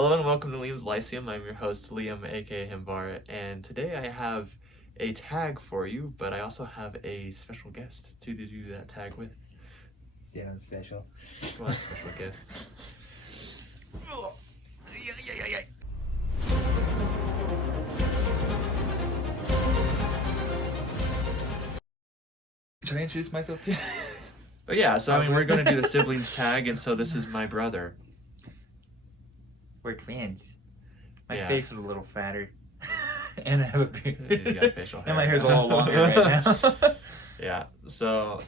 Hello and welcome to Liam's Lyceum. I'm your host, Liam, aka Himbar, and today I have a tag for you, but I also have a special guest to do that tag with. Yeah, I'm special. Come on, special guest. Can I introduce myself to you? But yeah, so we're going to do the siblings tag, and so this is my brother. We're twins. My Yeah. face is a little fatter. And I have a beard. You got facial hair. And my hair's a little longer right now. Yeah, so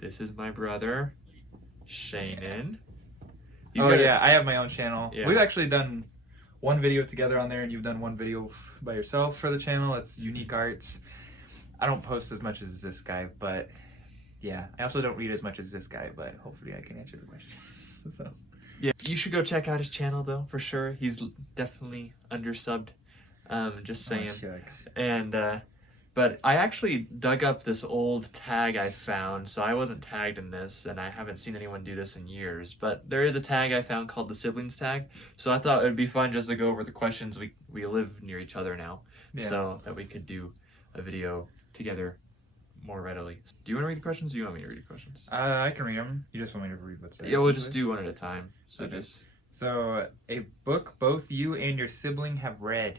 this is my brother, Shannon. I have my own channel. Yeah. We've actually done one video together on there, and you've done one video by yourself for the channel. It's Unique Arts. I don't post as much as this guy, but yeah. I also don't read as much as this guy, but hopefully I can answer the questions. So Yeah, you should go check out his channel though, for sure. He's definitely undersubbed. Just saying. But I actually dug up this old tag I found, so I wasn't tagged in this, and I haven't seen anyone do this in years. But there is a tag I found called the siblings tag, so I thought it would be fun just to go over the questions. We live near each other now, so that we could do a video together more readily. Do you want to read the questions, or do you want me to read the questions? I can read them. You just want me to read what's there? Yeah, we'll just do one at a time. So Okay. just... So, a book both you and your sibling have read.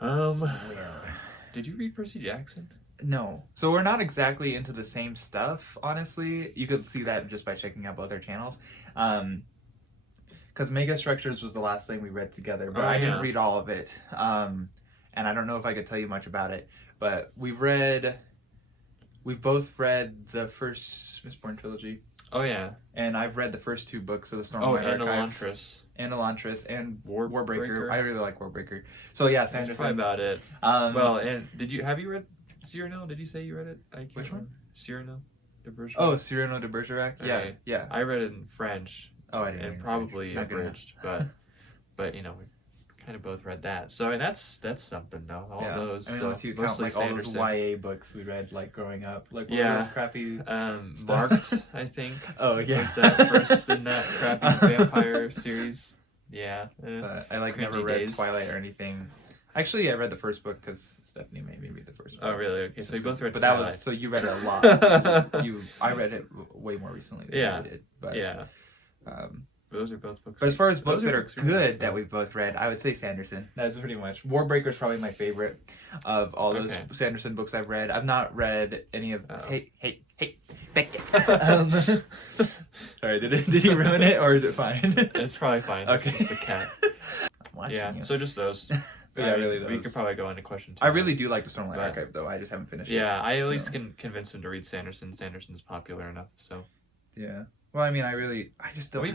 Did you read Percy Jackson? No. So we're not exactly into the same stuff, honestly. You could see that just by checking out both our channels. Because Mega Structures was the last thing we read together, but I didn't read all of it. And I don't know if I could tell you much about it. But we've both read the first Mistborn trilogy. Oh yeah. And I've read the first two books of the Stormlight and Archive. Elantris. And Elantris and Warbreaker. Warbreaker. I really like Warbreaker. So yeah, Sanderson. That's probably about it. Well, and have you read Cyrano? Did you say you read it? Which one? Cyrano de Bergerac. Oh, Cyrano de Bergerac. Yeah, Okay. yeah. I read it in French. Oh, I didn't. And probably abridged, but you know, we kind of both read that. So and that's something though. All those. I mean, so unless you count mostly like all Sanderson. those YA books we read like growing up, like what were those crappy. Marked, I think. Oh yeah. Was that first in that crappy vampire series? Yeah. But I like Cringy never read days. Twilight or anything. Actually, I read the first book because Stephanie made me read the first book. Oh really? Okay, so you both read. But Twilight. that was so you read it a lot. I read it way more recently than you did. But yeah. Those are both books. But as far as books that are books good that we've both read, I would say Sanderson. That's pretty much. Warbreaker is probably my favorite of all those Sanderson books I've read. I've not read any of. Hey, Beckett. Sorry, did you ruin it or is it fine? It's probably fine. Okay. It's the cat. Yeah. So just those. Really those. We could probably go into question 2. I really do like the Stormlight Archive though. I just haven't finished it. Yeah, I at least can convince him to read Sanderson. Sanderson's popular enough, so. Yeah. Well, I mean, I just don't. We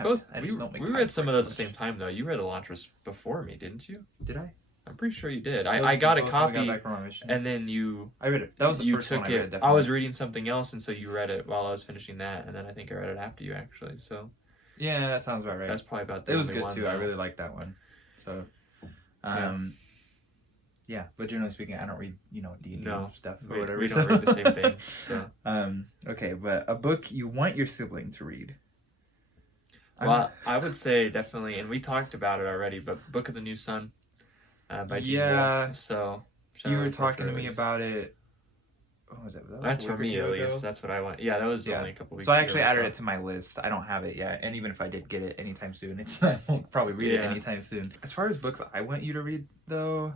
read some of those at the same time though. You read Elantris before me, didn't you? Did I? I'm pretty sure you did. I got a copy, back from my mission. and then you. I read it. That was the first one I read. Definitely. I was reading something else, and so you read it while I was finishing that, and then I think I read it after you actually. So. Yeah, that sounds about right. That's probably about the It was only good one, too. though. I really liked that one. So. Yeah, but generally speaking, I don't read, D&D stuff or whatever. We don't read the same thing. So. Okay, but a book you want your sibling to read. Well, I would say definitely, and we talked about it already, but Book of the New Sun by Gene Wolfe. So you were talking to me about it. What was it? That's for me at least. That's what I want. Yeah, that was only a couple weeks ago. So I actually added it to my list. I don't have it yet, and even if I did get it anytime soon, I won't probably read it anytime soon. As far as books I want you to read, though,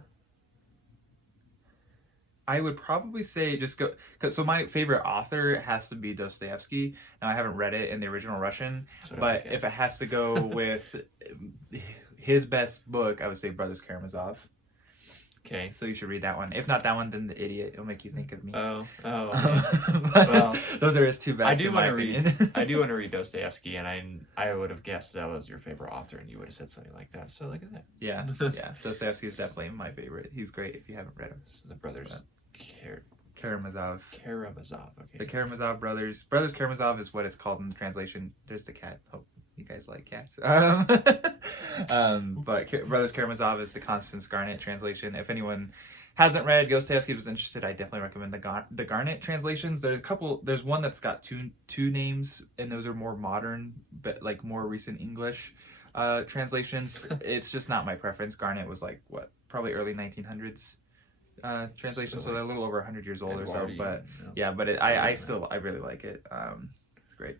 I would probably say just go, so my favorite author has to be Dostoevsky. Now I haven't read it in the original Russian, but if it has to go with his best book, I would say Brothers Karamazov. Okay. So you should read that one. If not that one, then The Idiot. It'll make you think of me. Oh. Well, those are his two best. I do want to read Dostoevsky, and I would have guessed that was your favorite author, and you would have said something like that. So look at that. Yeah. Dostoevsky is definitely my favorite. He's great. If you haven't read him, the Brothers Karamazov. Okay. The Karamazov brothers. Brothers Karamazov is what it's called in the translation. There's the cat. Hope you guys like cats. But Brothers Karamazov is the Constance Garnett translation. If anyone hasn't read Dostoevsky was interested, I definitely recommend the Garnett translations. There's one that's got two names, and those are more modern, but like more recent English. translations. It's just not my preference. Garnet was like, what, probably early 1900s translations, so they're a little over 100 years old or so. But yeah, but I really like it. It's great.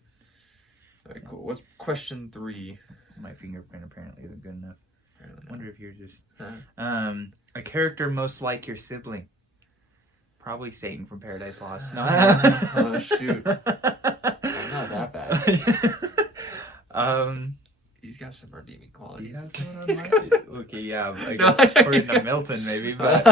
All right, cool. What's question 3? My fingerprint apparently isn't good enough. I wonder if you're just... a character most like your sibling. Probably Satan from Paradise Lost. No. Oh, shoot. I'm not that bad. He's got some redeeming qualities. Okay, yeah. I guess according to Milton, maybe. But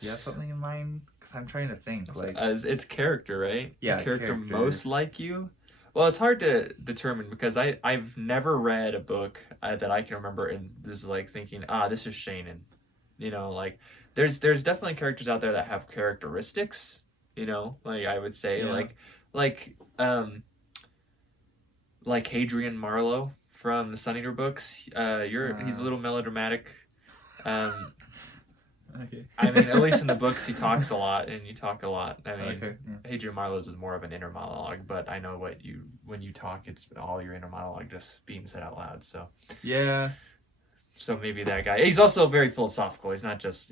you have something in mind? Because I'm trying to think. Like, it's character, right? Yeah, character most like you. Well, it's hard to determine because I've never read a book that I can remember and just like thinking, this is Shannon. You know, like there's definitely characters out there that have characteristics. You know, like I would say, like Hadrian Marlowe from the Sun Eater books. He's a little melodramatic. Okay. I mean, at least in the books, he talks a lot, and you talk a lot. I mean, okay, yeah. Hadrian Marlowe's is more of an inner monologue, but I know when you talk, it's all your inner monologue just being said out loud. So yeah. So maybe that guy. He's also very philosophical. He's not just,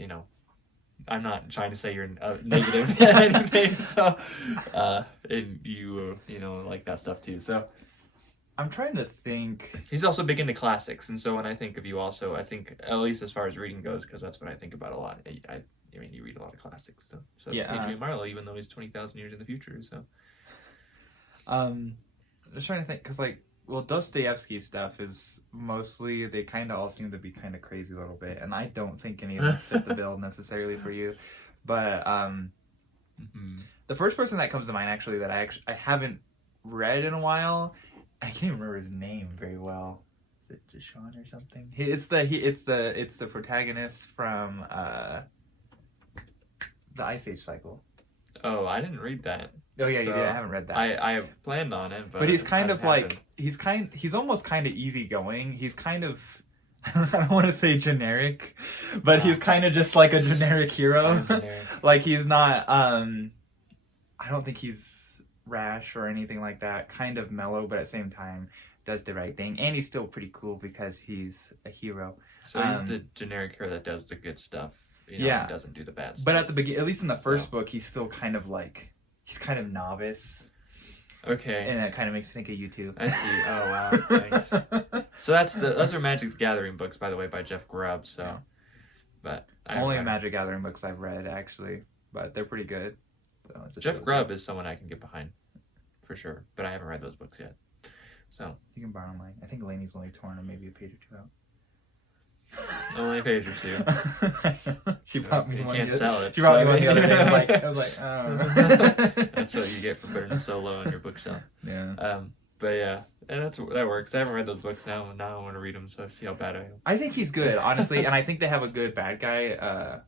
I'm not trying to say you're negative or anything. So, and you like that stuff too. So. I'm trying to think. He's also big into classics, and so when I think of you also, I think, at least as far as reading goes, because that's what I think about a lot. I mean, you read a lot of classics, so that's Adrian Marlowe, even though he's 20,000 years in the future, so. I'm just trying to think, because, Dostoevsky stuff is mostly, they kind of all seem to be kind of crazy a little bit, and I don't think any of them fit the bill necessarily for you, but the first person that comes to mind, actually, that I haven't read in a while, I can't remember his name very well. Is it Deshaun or something? It's the protagonist from the Ice Age cycle. Oh, I didn't read that. Oh yeah, so you did. I haven't read that. I planned on it, but he's kind of like he's almost kind of easyggoing. He's kind of I don't want to say generic, but he's kind of just like a generic hero. Like he's not. I don't think he's rash or anything like that. Kind of mellow, but at the same time does the right thing, and he's still pretty cool because he's a hero. So he's the generic hero that does the good stuff, and doesn't do the bad stuff. But at the beginning, at least in the first book, he's still kind of like he's kind of novice. Okay, and that kind of makes me think of you too. I see. Oh wow, thanks. So those are Magic the Gathering books, by the way, by Jeff Grubb. So, but only Magic Gathering books I've read actually, but they're pretty good. So Jeff Grubb is someone I can get behind, for sure. But I haven't read those books yet. So you can borrow mine. I think Lainey's only torn maybe a page or two out. Only a page or two. She brought me one. You can't sell it. She brought me one the other day. I was like, oh. That's what you get for putting them so low on your bookshelf. Yeah. But yeah, and that works. I haven't read those books now, and now I want to read them. So see how bad I am. I think he's good, honestly, and I think they have a good bad guy.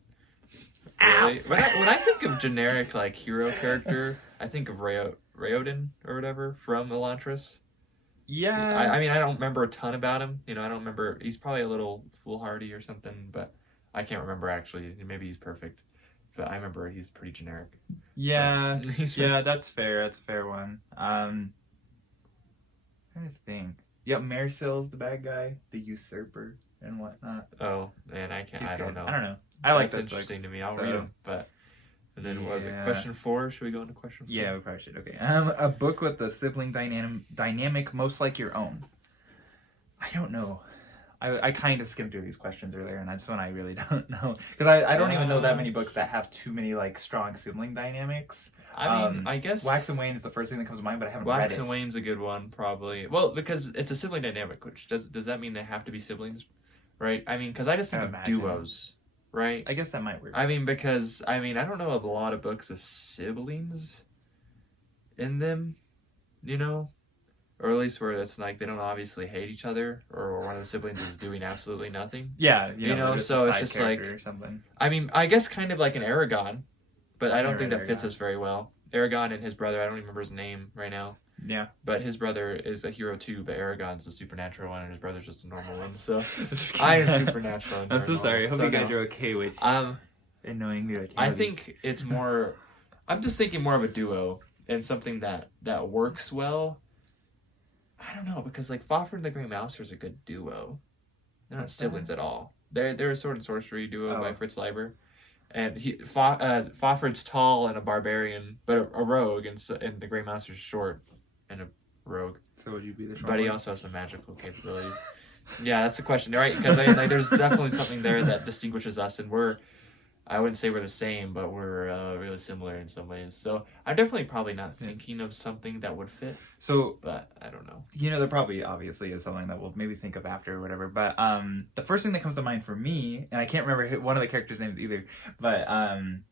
Really? When I think of generic hero character, I think of Raoden or whatever from Elantris. Yeah. I mean, I don't remember a ton about him. I don't remember. He's probably a little foolhardy or something, but I can't remember actually. Maybe he's perfect, but I remember he's pretty generic. Yeah. Yeah, that's fair. That's a fair one. I'm trying to think. Yep, Maresil's the bad guy, the usurper and whatnot. Oh man, I don't know. I don't know. I like That's those interesting books, to me. I'll read them, but and then what was it? Yeah. Question 4? Should we go into question 4? Yeah, we probably should. Okay. A book with the sibling dynamic most like your own. I don't know. I kind of skimmed through these questions earlier, and that's when I really don't know, because I don't even know that many books that have too many strong sibling dynamics. I mean, I guess Wax and Wayne is the first thing that comes to mind, but I haven't read it. Wax and Wayne's a good one, probably. Well, because it's a sibling dynamic, which does that mean they have to be siblings, right? I mean, because I just think of duos. Right? I guess that might work. I mean, because, I don't know of a lot of books with siblings in them, Or at least where it's they don't obviously hate each other, or one of the siblings is doing absolutely nothing. Yeah, so it's just or something. I mean, I guess kind of like an Aragon, but I don't think that fits us very well. Aragon and his brother, I don't even remember his name right now. Yeah. But his brother is a hero too, but Aragon's the supernatural one and his brother's just a normal one. So I am supernatural. I'm so sorry. I hope you guys are okay with annoying me. I think it's more I'm just thinking more of a duo and something that works well. I don't know, because like Fafhrd and the Grey Mouser is a good duo. They're not siblings at all. They're a sword and sorcery duo by Fritz Leiber. And Fafhrd tall and a barbarian, but a rogue, and the Grey Mouser's short and a rogue. So would you be the short But he one? also has some magical capabilities. Yeah, that's the question, right? Because like, there's definitely something there that distinguishes us, and I wouldn't say we're the same, but we're really similar in some ways. So I'm definitely probably not thinking of something that would fit. So, but I don't know. You know, there probably obviously is something that we'll maybe think of after or whatever. But the first thing that comes to mind for me, and I can't remember one of the characters' names either, but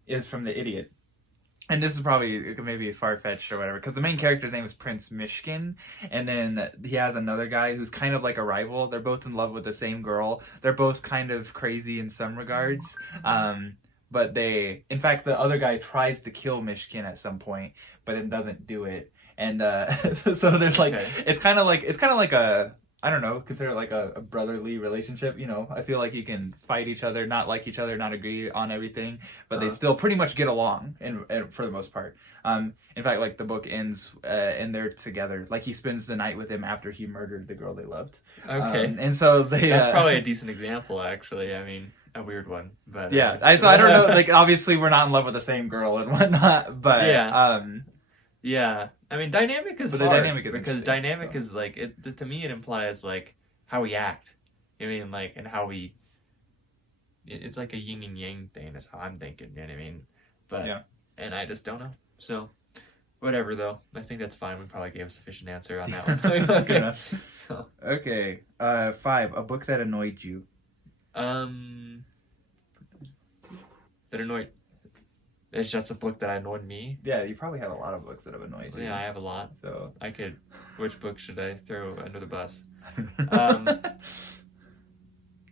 is from The Idiot. And this is probably maybe far-fetched or whatever, because the main character's name is Prince Mishkin, and then he has another guy who's kind of like a rival. They're both in love with the same girl. They're both kind of crazy in some regards. But in fact, the other guy tries to kill Mishkin at some point, but it doesn't do it. And so there's like, it's kind of like a, I don't know, consider it like a brotherly relationship. You know, I feel like you can fight each other, not like each other, not agree on everything, but they still pretty much get along, and for the most part. In fact, like the book ends and they're together. Like he spends the night with him after he murdered the girl they loved. Okay. And so that's probably a decent example, actually. I mean, a weird one, but yeah. I don't know. Like obviously we're not in love with the same girl and whatnot, but yeah. I mean, dynamic is hard, dynamic is because dynamic is like to me it implies like how we act. I mean, like, and how it's like a yin and yang thing is how I'm thinking. You know what I mean? But and I just don't know. So whatever though. I think that's fine. We probably gave a sufficient answer on that one. Okay. So 5. A book that annoyed you. That annoyed. It's just a book that annoyed me. Yeah, you probably have a lot of books that have annoyed you. Yeah, I have a lot. So I could. Which book should I throw under the bus?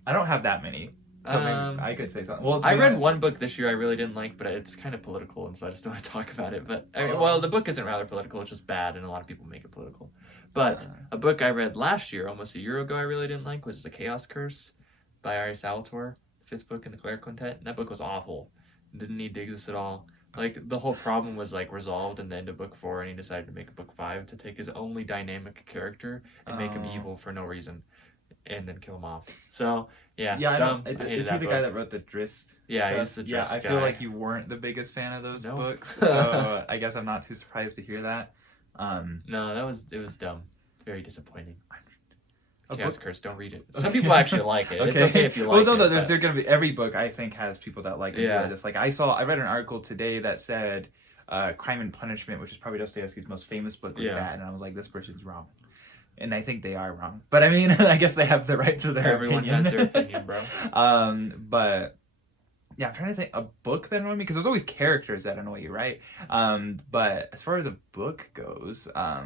I don't have that many. So maybe I could say something. Well, I read one book this year I really didn't like, but it's kind of political, and so I just don't want to talk about it. But well, the book isn't rather political; it's just bad, and a lot of people make it political. But a book I read last year, almost a year ago, I really didn't like, was The Chaos Curse by Ari Salvatore, the 5th book in the Clare Quintet. And that book was awful. Didn't need to exist at all. Like, the whole problem was, like, resolved in the end of book 4, and he decided to make a book 5 to take his only dynamic character and make him evil for no reason, and then kill him off. So, yeah, dumb. I hated is he the guy that wrote the Drist? Yeah, he's the Drist guy. I feel like you weren't the biggest fan of those books, so I guess I'm not too surprised to hear that. No, it was dumb. Very disappointing. Chaos Curse, don't read it. Some people actually like it. It's okay if you like it. Well, no, there's gonna be, every book I think has people that like it. Yeah. This. Like I read an article today that said Crime and Punishment, which is probably Dostoevsky's most famous book, was bad, and I was like, this person's wrong. And I think they are wrong. But I mean, I guess they have the right to their opinion. Everyone has their opinion, bro. But yeah, I'm trying to think a book that annoyed me, because there's always characters that annoy you, right? But as far as a book goes, I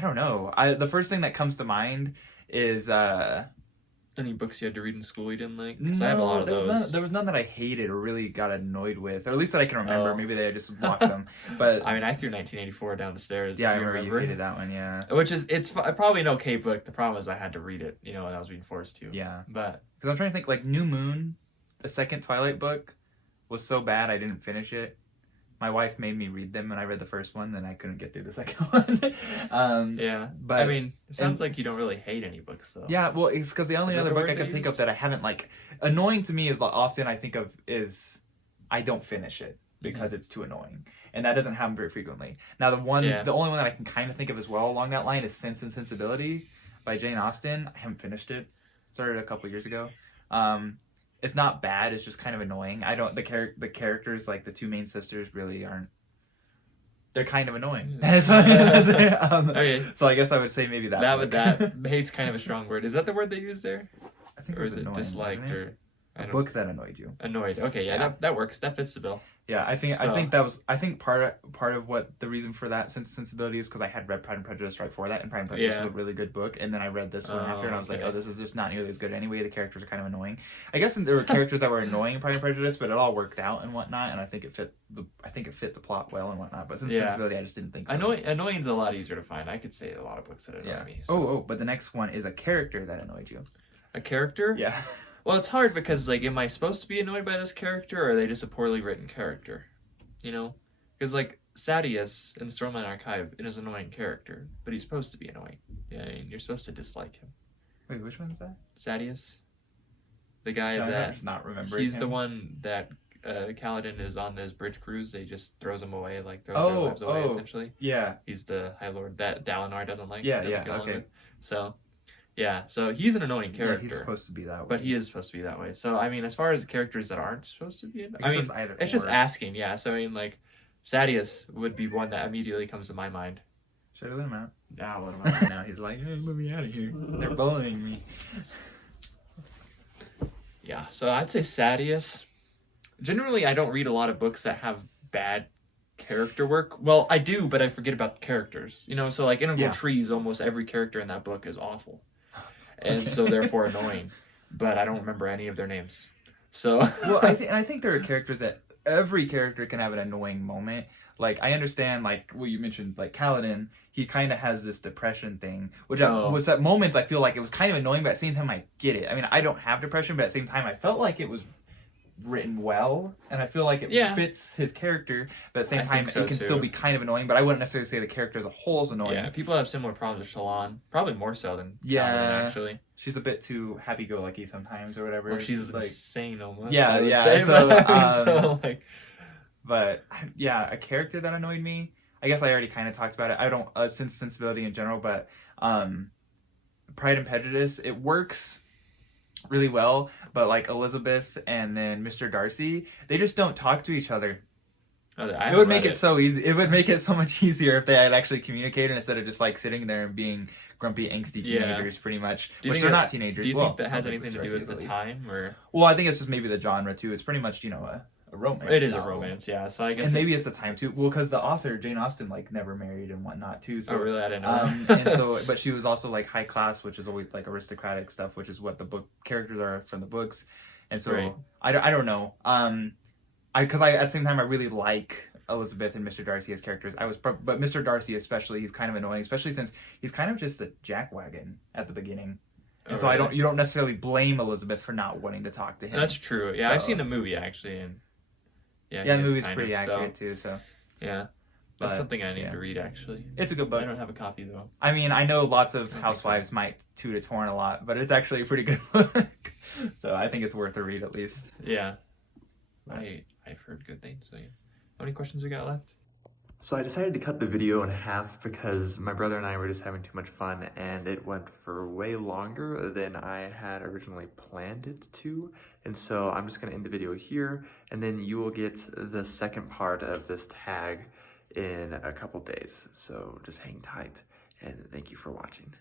don't know. The first thing that comes to mind is any books you had to read in school you didn't like? Because I have a lot of those. There was none that I hated or really got annoyed with, or at least that I can remember. Maybe they just blocked them. But I mean, I threw 1984 down the stairs. Yeah, I remember you hated that one. Yeah, it's probably an okay book. The problem is I had to read it. You know, and I was being forced to. Yeah, but because I'm trying to think, like New Moon, the second Twilight book, was so bad I didn't finish it. My wife made me read them, and I read the first one, then I couldn't get through the second one. Yeah, but I mean, it sounds like you don't really hate any books, though. Yeah, well, it's because the only other book I can think of that I haven't, like, annoying to me is often I think of is I don't finish it because it's too annoying, and that doesn't happen very frequently. Now, the only one that I can kind of think of as well along that line is Sense and Sensibility by Jane Austen. I haven't finished it. Started a couple years ago. It's not bad. It's just kind of annoying. The characters, like the two main sisters, really aren't. They're kind of annoying. Okay. So I guess I would say maybe that. That hate's kind of a strong word. Is that the word they use there? I think or is it annoying, disliked or a book that annoyed you? Annoyed. Okay, yeah. That works. That fits the bill. Yeah, I think part of what the reason for that Sensibility is because I had read Pride and Prejudice right before that, and Pride and Prejudice is a really good book, and then I read this one after, and I was like, oh, this is just not nearly as good anyway. The characters are kind of annoying. I guess there were characters that were annoying in Pride and Prejudice, but it all worked out and whatnot, and I think it fit the plot well and whatnot. But Sensibility, I just didn't think so. Annoying's a lot easier to find. I could say a lot of books that annoy me. So. But the next one is a character that annoyed you. A character? Yeah. Well, it's hard because, like, am I supposed to be annoyed by this character, or are they just a poorly written character? You know? Because, like, Sadius in the Storyline Archive is an annoying character, but he's supposed to be annoying. Yeah, and you're supposed to dislike him. Wait, which one's that? Sadius, the guy No, that I'm just not remembering. he's him. the one that Kaladin is on this bridge cruise. They just throws him away, like throws their lives away. Essentially, yeah. He's the High Lord that Dalinar doesn't like. Yeah, doesn't yeah, get along okay. with. So, yeah, so he's an annoying character. Yeah, he's supposed to be that way. But he is supposed to be that way. So, I mean, as far as the characters that aren't supposed to be, I mean, it's just asking, yeah. So, I mean, like, Sadius would be one that immediately comes to my mind. Should I let him out? Nah, let him out. Now he's like, hey, move me out of here. They're bullying me. Yeah, so I'd say Sadius. Generally, I don't read a lot of books that have bad character work. Well, I do, but I forget about the characters. You know, so like Integral Trees, almost every character in that book is awful. And so therefore annoying. But I don't remember any of their names. So well, I think there are characters that every character can have an annoying moment. Like, I understand, like, what you mentioned, like, Kaladin, he kind of has this depression thing, which was at moments I feel like it was kind of annoying, but at the same time I get it. I mean, I don't have depression, but at the same time I felt like it was written well, and I feel like it fits his character, but at the same time it can still be kind of annoying, but I wouldn't necessarily say the character as a whole is annoying. Yeah, people have similar problems with Shallan, probably more so than Kaladin, actually. She's a bit too happy-go-lucky sometimes, or whatever. Or she's like insane almost. Yeah. So like, but yeah, a character that annoyed me, I guess I already kind of talked about it. I don't since Sensibility in general, but Pride and Prejudice, it works really well, but like Elizabeth and then Mr. Darcy, they just don't talk to each other. It would make it so easy. It would make it so much easier if they had actually communicated instead of just like sitting there and being grumpy, angsty teenagers, pretty much. Which they're not teenagers. Do you think that has anything to do with the time, or? Well, I think it's just maybe the genre too. It's pretty much, you know, a romance. It is a romance, yeah. So I guess, and maybe it's the time too. Well, because the author Jane Austen like never married and whatnot too. So, oh, really? I didn't know. And so, but she was also like high class, which is always like aristocratic stuff, which is what the book characters are from the books. And so I don't know. Because at the same time I really like Elizabeth and Mr. Darcy as characters. But Mr. Darcy especially, he's kind of annoying, especially since he's kind of just a jackwagon at the beginning. And so you don't necessarily blame Elizabeth for not wanting to talk to him. That's true. Yeah, I've seen the movie actually, and the movie's pretty accurate too. So yeah, that's something I need to read actually. It's a good book. I don't have a copy though. I mean, I know lots of housewives might toot its horn a lot, but it's actually a pretty good book. So I think it's worth a read at least. Yeah, I've heard good things. So yeah. How many questions we got left? So I decided to cut the video in half because my brother and I were just having too much fun, and it went for way longer than I had originally planned it to. And so I'm just going to end the video here, and then you will get the second part of this tag in a couple days. So just hang tight, and thank you for watching.